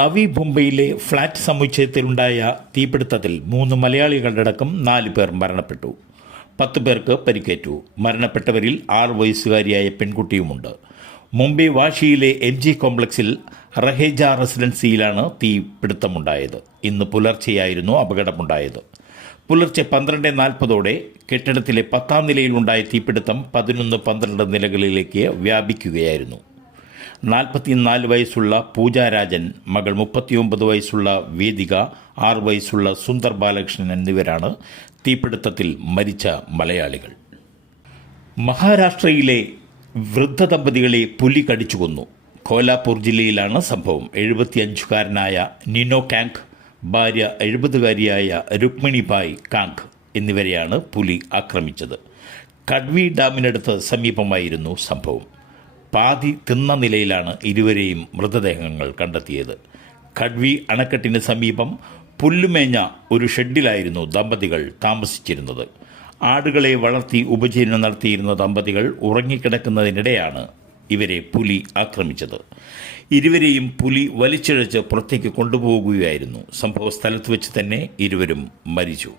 നവി മുംബൈയിലെ ഫ്ളാറ്റ് സമുച്ചയത്തിലുണ്ടായ തീപിടുത്തത്തിൽ മൂന്ന് മലയാളികളടക്കം നാല് പേർ മരണപ്പെട്ടു. പത്ത് പേർക്ക് പരിക്കേറ്റു. മരണപ്പെട്ടവരിൽ ആറ് വയസ്സുകാരിയായ പെൺകുട്ടിയുമുണ്ട്. മുംബൈ വാഷിയിലെ എം ജി കോംപ്ലക്സിൽ റഹേജ റെസിഡൻസിയിലാണ് തീപിടുത്തമുണ്ടായത്. ഇന്ന് പുലർച്ചെയായിരുന്നു അപകടമുണ്ടായത്. പുലർച്ചെ പന്ത്രണ്ട് നാൽപ്പതോടെ കെട്ടിടത്തിലെ പത്താം നിലയിലുണ്ടായ തീപിടുത്തം പതിനൊന്ന് പന്ത്രണ്ട് നിലകളിലേക്ക് വ്യാപിക്കുകയായിരുന്നു. നാൽപ്പത്തിനാല് വയസ്സുള്ള പൂജാരാജൻ മകൾ മുപ്പത്തിയൊമ്പത് വയസ്സുള്ള വേദിക ആറ് വയസ്സുള്ള സുന്ദർ ബാലകൃഷ്ണൻ എന്നിവരാണ് തീപിടുത്തത്തിൽ മരിച്ച മലയാളികൾ. മഹാരാഷ്ട്രയിലെ വൃദ്ധ ദമ്പതികളെ പുലി കടിച്ചു കൊന്നു. കോലാപൂർ ജില്ലയിലാണ് സംഭവം. എഴുപത്തിയഞ്ചുകാരനായ നിനോ കാങ്ക് ഭാര്യ എഴുപതുകാരിയായ രുക്മിണിബായ് കാങ്ക് എന്നിവരെയാണ് പുലി ആക്രമിച്ചത്. കഡ്വി ഡാമിനടുത്ത് സമീപമായിരുന്നു സംഭവം. പാതി തിന്ന നിലയിലാണ് ഇരുവരെയും മൃതദേഹങ്ങൾ കണ്ടെത്തിയത്. കഡ്വി അണക്കെട്ടിന് സമീപം പുല്ലുമേഞ്ഞ ഒരു ഷെഡിലായിരുന്നു ദമ്പതികൾ താമസിച്ചിരുന്നത്. ആടുകളെ വളർത്തി ഉപജീവനം നടത്തിയിരുന്ന ദമ്പതികൾ ഉറങ്ങിക്കിടക്കുന്നതിനിടെയാണ് ഇവരെ പുലി ആക്രമിച്ചത്. ഇരുവരെയും പുലി വലിച്ചിഴച്ച് പുറത്തേക്ക് കൊണ്ടുപോകുകയായിരുന്നു. സംഭവ സ്ഥലത്ത് വെച്ച് തന്നെ ഇരുവരും മരിച്ചു.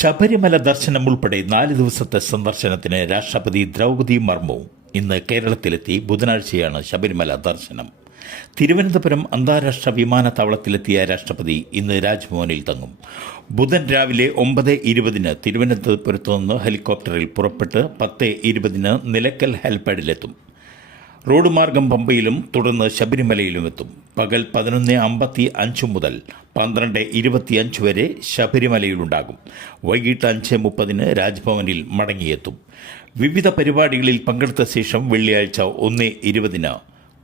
ശബരിമല ദർശനം ഉൾപ്പെടെ നാല് ദിവസത്തെ സന്ദർശനത്തിന് രാഷ്ട്രപതി ദ്രൗപദി മർമു ഇന്ന് കേരളത്തിലെത്തി ബുധനാഴ്ചയാണ് ശബരിമല ദർശനം. തിരുവനന്തപുരം അന്താരാഷ്ട്ര വിമാനത്താവളത്തിലെത്തിയ രാഷ്ട്രപതി ഇന്ന് രാജ്ഭവനിൽ തങ്ങും. ബുധൻ രാവിലെ ഒമ്പത് ഇരുപതിന് തിരുവനന്തപുരത്തു നിന്ന് ഹെലികോപ്റ്ററിൽ പുറപ്പെട്ട് പത്ത് ഇരുപതിന് നിലക്കൽ ഹെൽപ്പാഡിലെത്തും റോഡ് മാർഗം പമ്പയിലും തുടർന്ന് ശബരിമലയിലും എത്തും. പകൽ പതിനൊന്ന് അമ്പത്തി അഞ്ച് മുതൽ പന്ത്രണ്ട് ഇരുപത്തിയഞ്ച് വരെ ശബരിമലയിലുണ്ടാകും. വൈകിട്ട് അഞ്ച് മുപ്പതിന് രാജ്ഭവനിൽ മടങ്ങിയെത്തും. വിവിധ പരിപാടികളിൽ പങ്കെടുത്ത ശേഷം വെള്ളിയാഴ്ച ഒന്ന് ഇരുപതിന്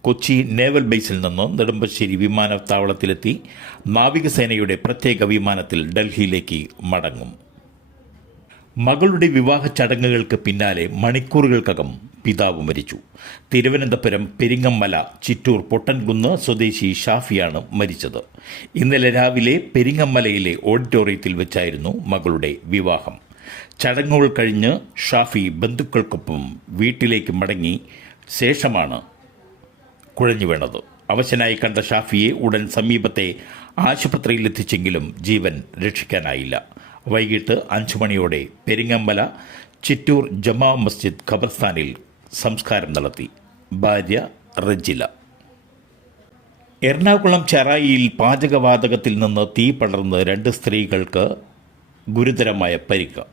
കൊച്ചി നേവൽ ബേസിൽ നിന്ന് നെടുമ്പശ്ശേരി വിമാനത്താവളത്തിലെത്തി നാവികസേനയുടെ പ്രത്യേക വിമാനത്തിൽ ഡൽഹിയിലേക്ക് മടങ്ങും. മകളുടെ വിവാഹ ചടങ്ങുകൾക്ക് പിന്നാലെ മണിക്കൂറുകൾക്കകം പിതാവ് മരിച്ചു. തിരുവനന്തപുരം പെരിങ്ങമ്മല ചിറ്റൂർ പൊട്ടൻകുന്ന് സ്വദേശി ഷാഫിയാണ് മരിച്ചത്. ഇന്നലെ രാവിലെ പെരിങ്ങമ്മലയിലെ ഓഡിറ്റോറിയത്തിൽ വെച്ചായിരുന്നു മകളുടെ വിവാഹം. ചടങ്ങുകൾ കഴിഞ്ഞ് ഷാഫി ബന്ധുക്കൾക്കൊപ്പം വീട്ടിലേക്ക് മടങ്ങി ശേഷമാണ് കുഴഞ്ഞു വീണത്. അവശനായി കണ്ട ഷാഫിയെ ഉടൻ സമീപത്തെ ആശുപത്രിയിൽ എത്തിച്ചെങ്കിലും ജീവൻ രക്ഷിക്കാനായില്ല. വൈകിട്ട് അഞ്ചു മണിയോടെ പെരിങ്ങമ്പല ചിറ്റൂർ ജമാ മസ്ജിദ് ഖബർസ്ഥാനിൽ സംസ്കാരം നടത്തി. ഭാര്യ റജില. എറണാകുളം ചെറായിയിൽ പാചകവാതകത്തിൽ നിന്ന് തീ പടർന്ന് രണ്ട് സ്ത്രീകൾക്ക് ഗുരുതരമായ പരിക്ക്.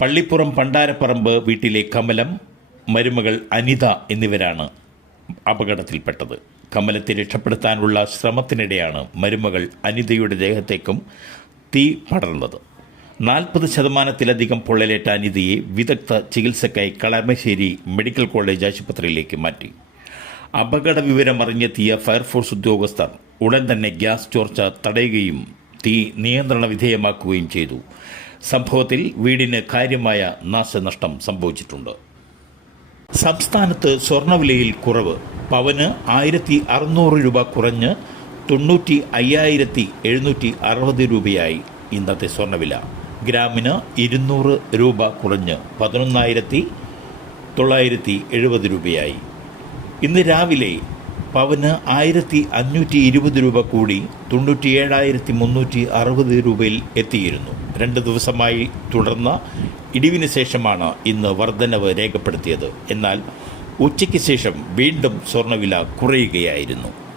പള്ളിപ്പുറം പണ്ടാരപ്പറമ്പ് വീട്ടിലെ കമലം മരുമകൾ അനിത എന്നിവരാണ് അപകടത്തിൽപ്പെട്ടത്. കമലത്തെ രക്ഷപ്പെടുത്താനുള്ള ശ്രമത്തിനിടെയാണ് മരുമകൾ അനിതയുടെ ദേഹത്തേക്കും തീ പടർന്നത്. നാൽപ്പത് ശതമാനത്തിലധികം പൊള്ളലേറ്റ അനിതയെ വിദഗ്ധ ചികിത്സയ്ക്കായി കളമശ്ശേരി മെഡിക്കൽ കോളേജ് ആശുപത്രിയിലേക്ക് മാറ്റി. അപകട വിവരം അറിഞ്ഞെത്തിയ ഫയർഫോഴ്സ് ഉദ്യോഗസ്ഥർ ഉടൻ തന്നെ ഗ്യാസ് ചോർച്ച തടയുകയും തീ നിയന്ത്രണ വിധേയമാക്കുകയും ചെയ്തു. സംഭവത്തിൽ വീടിന് കാര്യമായ നാശനഷ്ടം സംഭവിച്ചിട്ടുണ്ട്. സംസ്ഥാനത്ത് സ്വർണവിലയിൽ കുറവ്. പവന് ആയിരത്തി അറുന്നൂറ് രൂപ കുറഞ്ഞ് തൊണ്ണൂറ്റി അയ്യായിരത്തി എഴുന്നൂറ്റി അറുപത് രൂപയായി ഇന്നത്തെ സ്വർണവില ഗ്രാമിന് ഇരുന്നൂറ് രൂപ കുറഞ്ഞ് പതിനൊന്നായിരത്തി തൊള്ളായിരത്തി എഴുപത് രൂപയായി. ഇന്ന് രാവിലെ പവന് ആയിരത്തി അഞ്ഞൂറ്റി ഇരുപത് രൂപ കൂടി തൊണ്ണൂറ്റി ഏഴായിരത്തി മുന്നൂറ്റി അറുപത് രൂപയിൽ എത്തിയിരുന്നു. രണ്ട് ദിവസമായി തുടർന്ന ഇടിവിന് ശേഷമാണ് ഇന്ന് വർധനവ് രേഖപ്പെടുത്തിയത്. എന്നാൽ ഉച്ചയ്ക്ക് ശേഷം വീണ്ടും സ്വർണവില കുറയുകയായിരുന്നു.